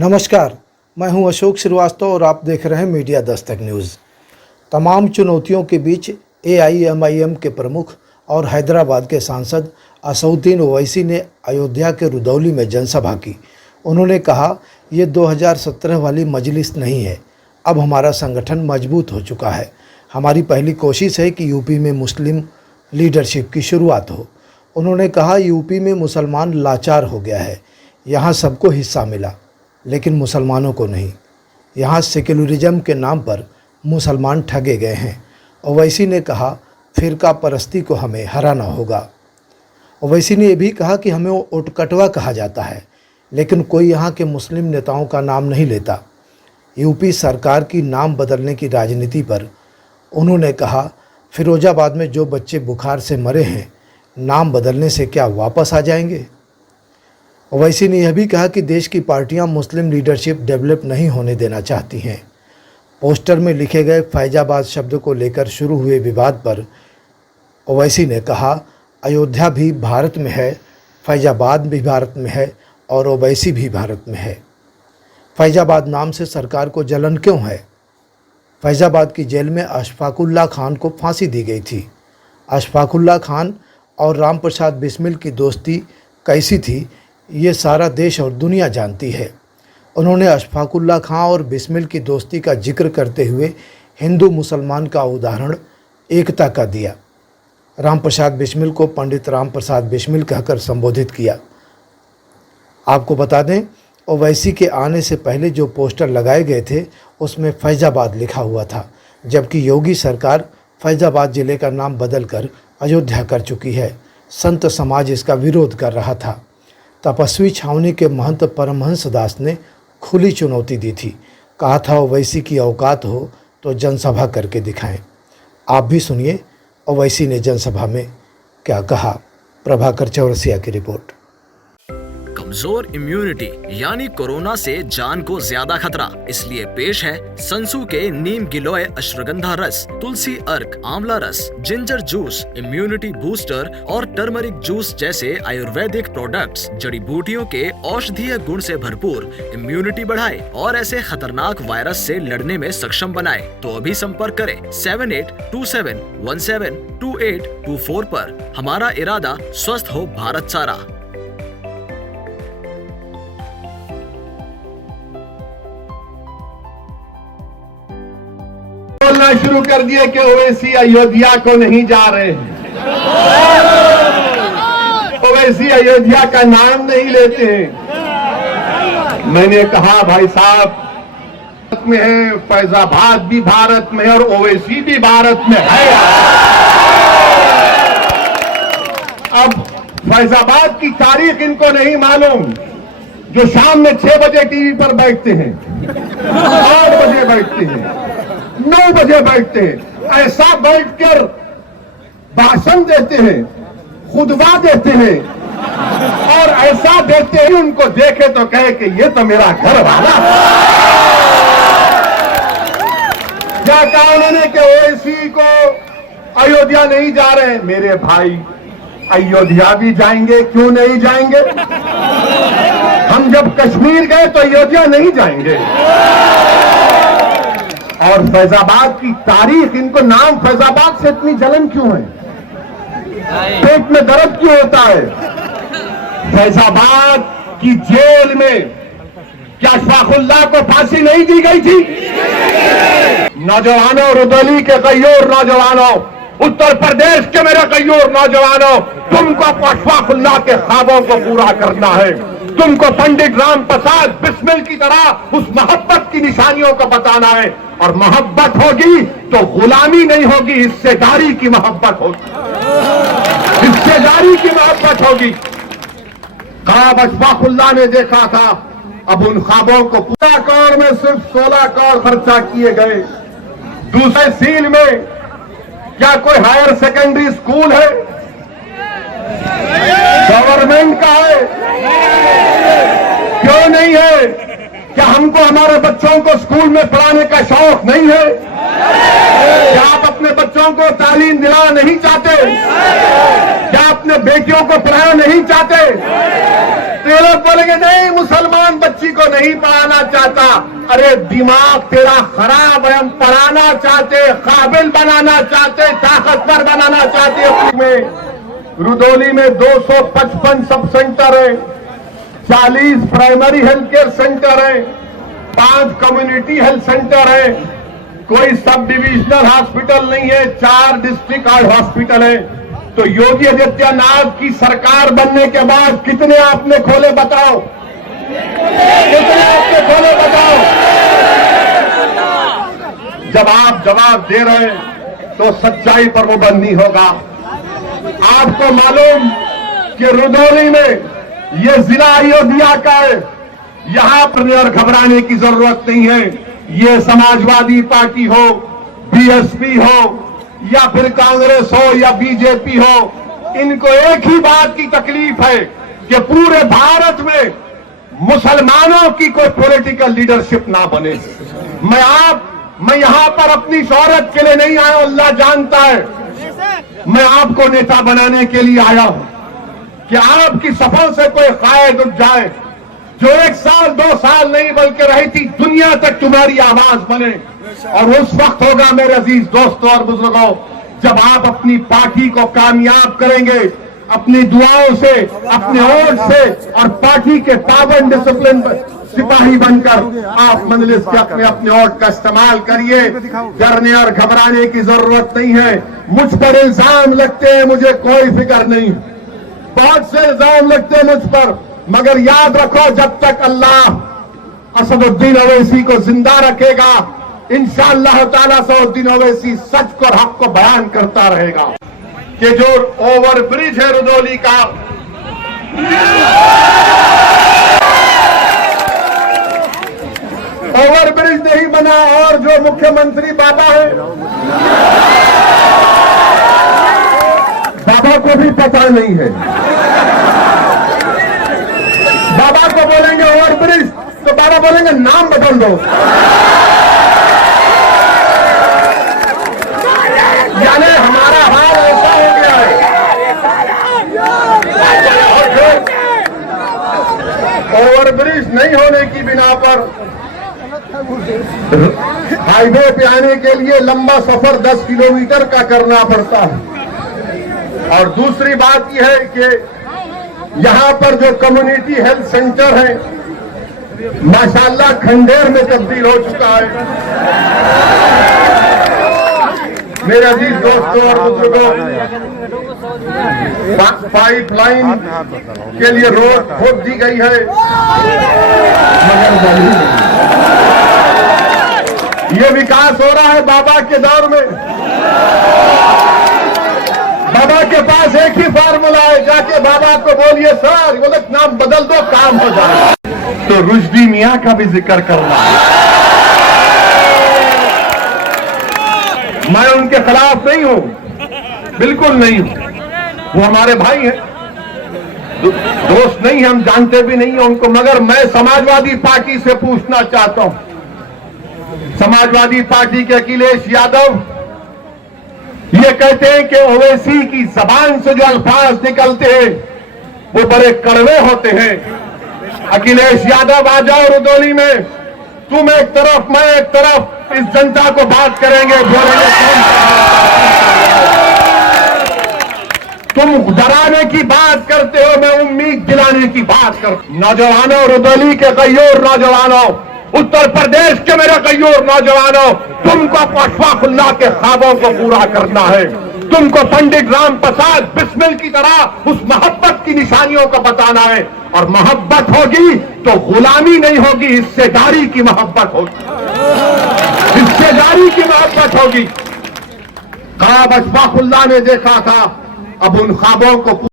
नमस्कार, मैं हूं अशोक श्रीवास्तव और आप देख रहे हैं मीडिया दस्तक न्यूज़। तमाम चुनौतियों के बीच AIMIM के प्रमुख और हैदराबाद के सांसद असदुद्दीन ओवैसी ने अयोध्या के रुदौली में जनसभा की। उन्होंने कहा, ये 2017 वाली मजलिस नहीं है, अब हमारा संगठन मजबूत हो चुका है। हमारी पहली कोशिश है कि यूपी में मुस्लिम लीडरशिप की शुरुआत हो। उन्होंने कहा, यूपी में मुसलमान लाचार हो गया है। यहाँ सबको हिस्सा मिला लेकिन मुसलमानों को नहीं। यहाँ सेक्युलरिज्म के नाम पर मुसलमान ठगे गए हैं। ओवैसी ने कहा, फ़िरका परस्ती को हमें हराना होगा। ओवैसी ने यह भी कहा कि हमें उटकटवा कहा जाता है, लेकिन कोई यहाँ के मुस्लिम नेताओं का नाम नहीं लेता। यूपी सरकार की नाम बदलने की राजनीति पर उन्होंने कहा, फिरोजाबाद में जो बच्चे बुखार से मरे हैं, नाम बदलने से क्या वापस आ जाएंगे? ओवैसी ने यह भी कहा कि देश की पार्टियां मुस्लिम लीडरशिप डेवलप नहीं होने देना चाहती हैं। पोस्टर में लिखे गए फैजाबाद शब्द को लेकर शुरू हुए विवाद पर ओवैसी ने कहा, अयोध्या भी भारत में है, फैजाबाद भी भारत में है और ओवैसी भी भारत में है। फैजाबाद नाम से सरकार को जलन क्यों है? फैजाबाद की जेल में अशफाकुल्ला खान को फांसी दी गई थी। अशफाकुल्ला खान और राम प्रसाद बिस्मिल की दोस्ती कैसी थी, ये सारा देश और दुनिया जानती है। उन्होंने अशफाकुल्ला खां और बिस्मिल की दोस्ती का जिक्र करते हुए हिंदू मुसलमान का उदाहरण एकता का दिया। राम प्रसाद बिस्मिल को पंडित राम प्रसाद बिस्मिल कहकर संबोधित किया। आपको बता दें, ओवैसी के आने से पहले जो पोस्टर लगाए गए थे उसमें फैजाबाद लिखा हुआ था, जबकि योगी सरकार फैजाबाद ज़िले का नाम बदलकर अयोध्या कर चुकी है। संत समाज इसका विरोध कर रहा था। तपस्वी छावनी के महंत परमहंस दास ने खुली चुनौती दी थी। कहा था, ओवैसी की औकात हो तो जनसभा करके दिखाएं। आप भी सुनिए ओवैसी ने जनसभा में क्या कहा। प्रभाकर चौरसिया की रिपोर्ट। कमजोर इम्यूनिटी यानी कोरोना से जान को ज्यादा खतरा, इसलिए पेश है संसू के नीम गिलोय अश्वगंधा रस, तुलसी अर्क, आंवला रस, जिंजर जूस, इम्यूनिटी बूस्टर और टर्मरिक जूस जैसे आयुर्वेदिक प्रोडक्ट्स जड़ी बूटियों के औषधीय गुण से भरपूर इम्यूनिटी बढ़ाए और ऐसे खतरनाक वायरस से लड़ने में सक्षम बनाए। तो अभी संपर्क करें 7827172824 पर। हमारा इरादा स्वस्थ हो भारत सारा। बोलना शुरू कर दिए कि ओवैसी अयोध्या को नहीं जा रहे हैं, ओवैसी अयोध्या का नाम नहीं लेते हैं। मैंने कहा, भाई साहब, भारत में है, फैजाबाद भी भारत में है और ओवैसी भी भारत में है। अब फैजाबाद की तारीख इनको नहीं मालूम, जो शाम में 6 बजे टीवी पर बैठते हैं, 8 बजे बैठते हैं, 9 बजे बैठते हैं, ऐसा बैठकर भाषण देते हैं, खुतबा देते हैं और ऐसा देते हैं उनको देखे तो कहे कि ये तो मेरा घर वाला। क्या कहा उन्होंने कि ओवैसी को अयोध्या नहीं जा रहे? मेरे भाई, अयोध्या भी जाएंगे, क्यों नहीं जाएंगे? हम जब कश्मीर गए तो अयोध्या नहीं जाएंगे। और फैजाबाद की तारीख, इनको नाम फैजाबाद से इतनी जलन क्यों है? पेट में दर्द क्यों होता है? फैजाबाद की जेल में क्या अशफाकुल्ला को फांसी नहीं दी गई थी? नौजवानों, रुदौली के गय्योर नौजवानों, उत्तर प्रदेश के मेरे गय्योर नौजवानों, तुमको अशफाकुल्ला के ख्वाबों को पूरा करना है। तुमको पंडित राम प्रसाद बिस्मिल की तरह उस मोहब्बत की निशानियों को बताना है। और मोहब्बत होगी तो गुलामी नहीं होगी, हिस्सेदारी की मोहब्बत होगी, हिस्सेदारी की मोहब्बत होगी। ख्वाब अशफाकुल्ला ने देखा था, अब उन ख्वाबों को 16 करोड़ में सिर्फ 16 करोड़ खर्चा किए गए। दूसरे सील में क्या कोई हायर सेकेंडरी स्कूल है? गवर्नमेंट का है, क्यों नहीं है? क्या हमको हमारे बच्चों को स्कूल में पढ़ाने का शौक नहीं है? क्या आप अपने बच्चों को तालीम दिलाना नहीं चाहते? क्या अपने बेटियों को पढ़ाना नहीं चाहते? तो तो ये लोग बोलेंगे नहीं, मुसलमान बच्ची को नहीं पढ़ाना चाहता। अरे दिमाग तेरा खराब है, हम पढ़ाना चाहते, काबिल बनाना चाहते, ताकतवर बनाना चाहते। में रुदौली में 255 सब सेंटर है, 40 प्राइमरी हेल्थ केयर सेंटर है, 5 कम्युनिटी हेल्थ सेंटर है, कोई सब डिविजनल हॉस्पिटल नहीं है, 4 डिस्ट्रिक्ट हॉस्पिटल है। तो योगी आदित्यनाथ की सरकार बनने के बाद कितने आपने खोले बताओ? कितने आपने खोले बताओ? जब आप जवाब दे रहे हैं तो सच्चाई पर पाबंदी होगा। आपको मालूम कि रुदौली में यह जिला अयोध्या का है, यहां पर घबराने की जरूरत नहीं है। ये समाजवादी पार्टी हो, बीएसपी हो, या फिर कांग्रेस हो या बीजेपी हो, इनको एक ही बात की तकलीफ है कि पूरे भारत में मुसलमानों की कोई पॉलिटिकल लीडरशिप ना बने। मैं यहां पर अपनी शोहरत के लिए नहीं आया हूं, अल्लाह जानता है। मैं आपको नेता बनाने के लिए आया हूं कि आपकी सफर से कोई कायद उठ जाए, जो 1 साल 2 साल नहीं बल्कि रही थी दुनिया तक तुम्हारी आवाज बने। और उस वक्त होगा मेरे अजीज दोस्तों और बुजुर्गों, जब आप अपनी पार्टी को कामयाब करेंगे, अपनी दुआओं से, अपने वोट से और पार्टी के पाबंद डिसिप्लिन सिपाही बनकर आप मजलिस के अपने वोट का इस्तेमाल करिए। डरने और घबराने की जरूरत नहीं है। मुझ पर इल्जाम लगते हैं, मुझे कोई फिक्र नहीं, बहुत से इल्जाम लगते हैं मुझ पर, मगर याद रखो जब तक अल्लाह असदुद्दीन ओवैसी को जिंदा रखेगा, इंशाअल्लाह ताला असदुद्दीन ओवैसी सच को और हक को बयान करता रहेगा। कि जो ओवर ब्रिज है रुदौली का, ओवर ब्रिज नहीं बना, और जो मुख्यमंत्री बाबा है, बाबा को भी पता नहीं है। बाबा को बोलेंगे ओवर ब्रिज तो बाबा बोलेंगे नाम बदल दो। यानी हमारा हाल ऐसा हो गया है। ओवर ब्रिज नहीं होने की बिना पर हाईवे पे आने के लिए लंबा सफर 10 किलोमीटर का करना पड़ता है। और दूसरी बात यह है कि यहां पर जो कम्युनिटी हेल्थ सेंटर है, माशाल्लाह खंडेर में तब्दील हो चुका है। मेरे अजीज दोस्तों और बुजुर्गों, पाइपलाइन के लिए रोड खोद दी गई है, मगर बनी नहीं। ये विकास हो रहा है बाबा के दौर में। बाबा के पास एक ही फार्मूला है, जाके बाबा को बोलिए सर वो नाम बदल दो, काम हो जाए। तो रुश्दी मियां का भी जिक्र करना है। मैं उनके खिलाफ नहीं हूं, बिल्कुल नहीं हूं, वो हमारे भाई हैं, दोस्त नहीं, हम जानते भी नहीं हैं उनको। मगर मैं समाजवादी पार्टी से पूछना चाहता हूं, समाजवादी पार्टी के अखिलेश यादव ये कहते हैं कि ओवैसी की जबान से जो अल्फाज निकलते हैं वो बड़े कड़वे होते हैं। अखिलेश यादव आ जाओ रुदौली में, तुम एक तरफ मैं एक तरफ, इस जनता को बात करेंगे, बोलेंगे तुम डराने की बात करते हो, मैं उम्मीद दिलाने की बात करता हूं। नौजवानों, रुदौली के गयूर नौजवानों, उत्तर प्रदेश के मेरे गयूर नौजवानों, तुमको अशफाकुल्लाह के ख्वाबों को पूरा करना है। तुमको पंडित राम प्रसाद बिस्मिल की तरह उस मोहब्बत की निशानियों को बताना है। और मोहब्बत होगी तो गुलामी नहीं होगी, हिस्सेदारी की मोहब्बत होगी, हिस्सेदारी की मोहब्बत होगी। ख्वाब अशफाकुल्लाह ने देखा था, अब उन ख्वाबों को